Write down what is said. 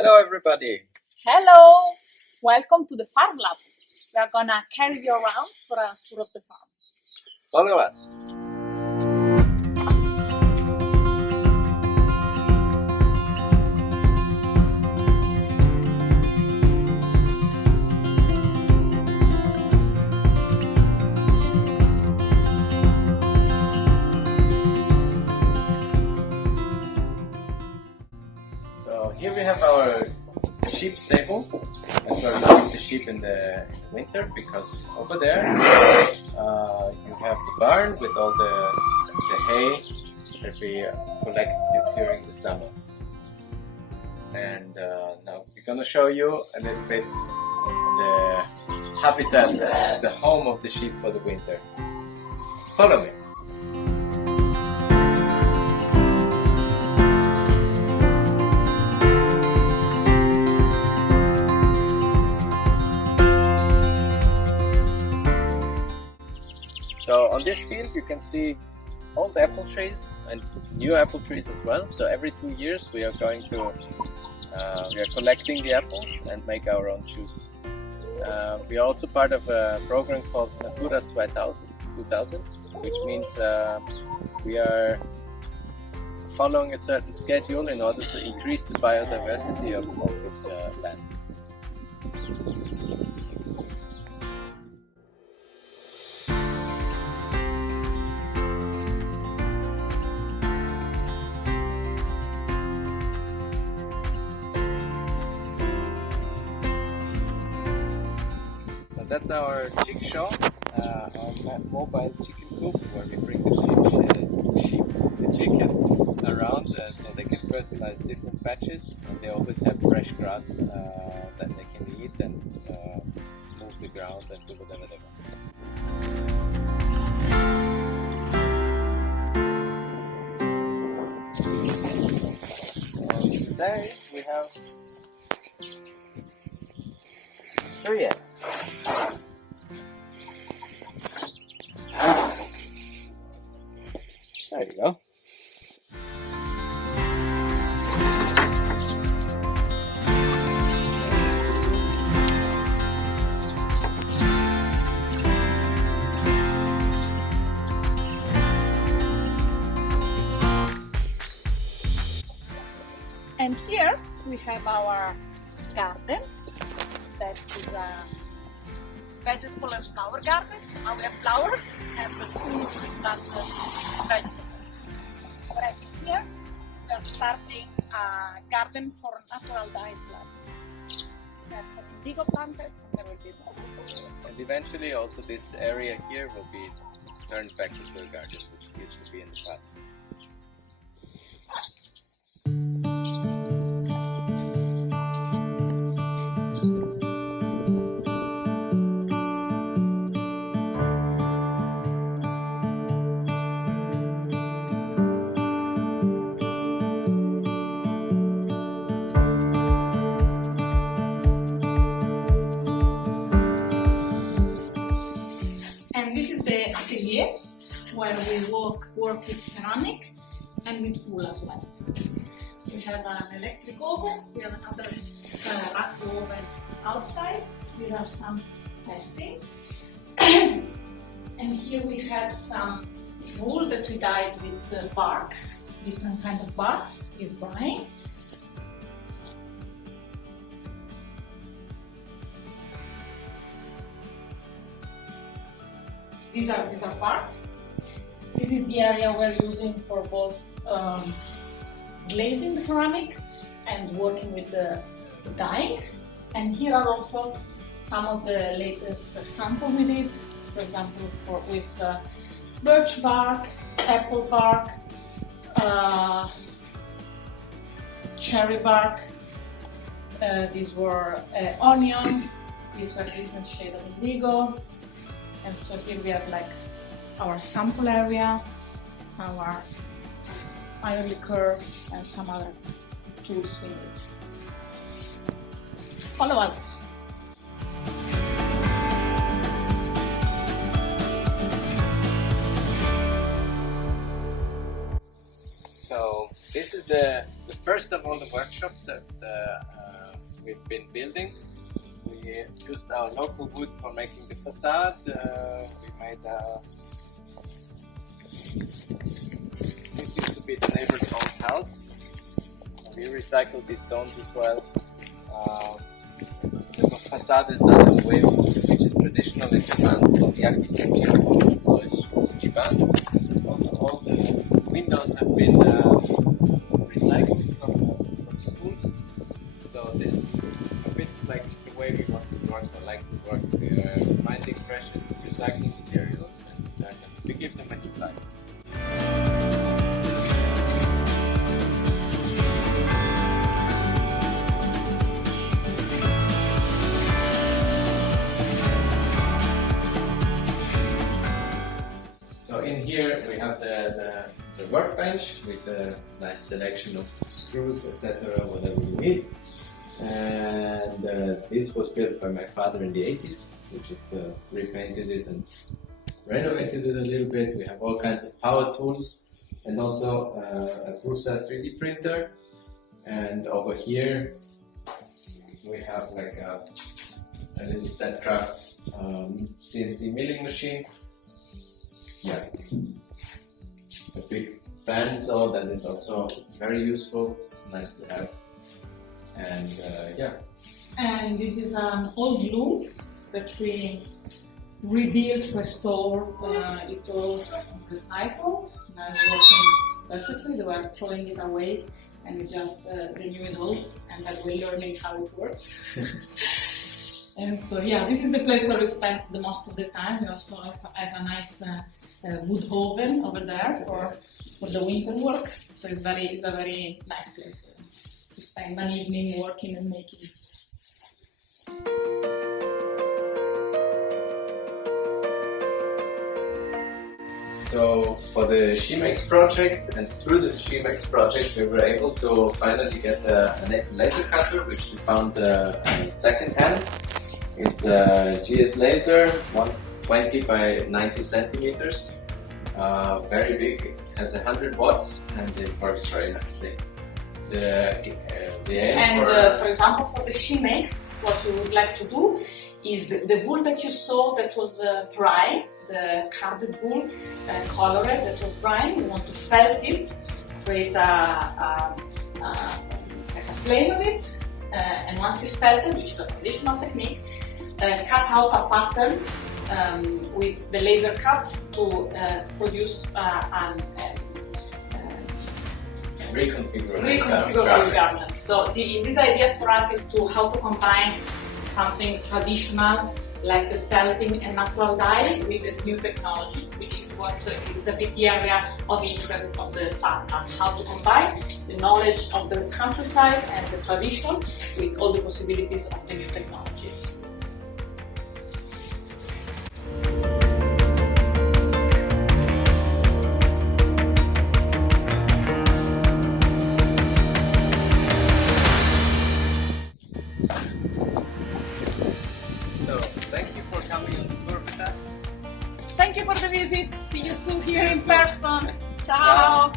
Hello everybody! Hello! Welcome to the Farm Lab. We are gonna carry you around for a tour of the farm. Follow us! So here we have our sheep stable. That's where we keep the sheep in the winter, because over there you have the barn with all the hay that we collect during the summer. And now we're gonna show you a little bit the habitat, the home of the sheep for the winter. Follow me. So on this field you can see old apple trees and new apple trees as well. So every 2 years we are going to we are collecting the apples and make our own juice. We are also part of a program called Natura 2000, which means we are following a certain schedule in order to increase the biodiversity of this land. That's our chick show, our mobile chicken coop, where we bring the chicken around so they can fertilize different patches, and they always have fresh grass that they can eat and move the ground and do whatever they want. And today we have Styria. There you go. And here we have our garden. That is a vegetable and flower garden. Now we have flowers, and soon we will plant vegetables. Right here we are starting a garden for natural dying plants. There's some indigo planted, and there will be more. And eventually also this area here will be turned back into a garden, which it used to be in the past. And this is the atelier where we work with ceramic and with wool as well. We have an electric oven, we have another rack oven outside. These are some testings. And here we have some wool that we dyed with bark, different kind of barks, is drying. These are parts. This is the area we're using for both glazing the ceramic and working with the dyeing. And here are also some of the latest samples we did. For example, with birch bark, apple bark, cherry bark. These were onion. These were different shades of indigo. And so here we have like our sample area, our iron liquor, and some other tools we need. Follow us. So this is the first of all the workshops that we've been building. We used our local wood for making the facade. We made this used to be the neighbor's old house. We recycled these stones as well. The facade is done in a way which is traditional in Japan called yakisuji, so it's sujiban. Also, all the windows have been recycled from the school. So this is a bit like the way we want to work or like to work. We are finding precious recycling materials and turn them to give them a new life. So in here we have the workbench with a nice selection of screws, etc., whatever you need. And this was built by my father in the 80s. We just repainted it and renovated it a little bit. We have all kinds of power tools and also a Prusa 3D printer. And over here we have like a little StatCraft CNC milling machine. Yeah, a big bandsaw that is also very useful, nice to have. And yeah. And this is an old loom that we rebuilt, restored, it all recycled. Now it's working perfectly. They were throwing it away and we just renew it all, and then we're learning how it works. And so yeah, this is the place where we spend the most of the time. We also have a nice wood oven over there for the winter work. So it's a very nice place to spend an evening working and making. So for the Shemakes project, and through the Shemakes project, we were able to finally get a laser cutter, which we found second hand. It's a GS laser, 120 by 90 centimeters, very big. It has 100 watts and it works very nicely. For example, for the Shemakes, what we would like to do is the wool that you saw that was dry, the carded wool, colored that was drying. We want to felt it, create a plane of it, and once it's felted, which is a traditional technique, cut out a pattern with the laser cut to produce reconfigurable garments. So these ideas for us is how to combine something traditional like the felting and natural dye with the new technologies, which is what is a big area of interest of the FarmLab. How to combine the knowledge of the countryside and the tradition with all the possibilities of the new technologies. Thank you for coming on the tour with us. Thank you for the visit. See you soon here in person. Ciao.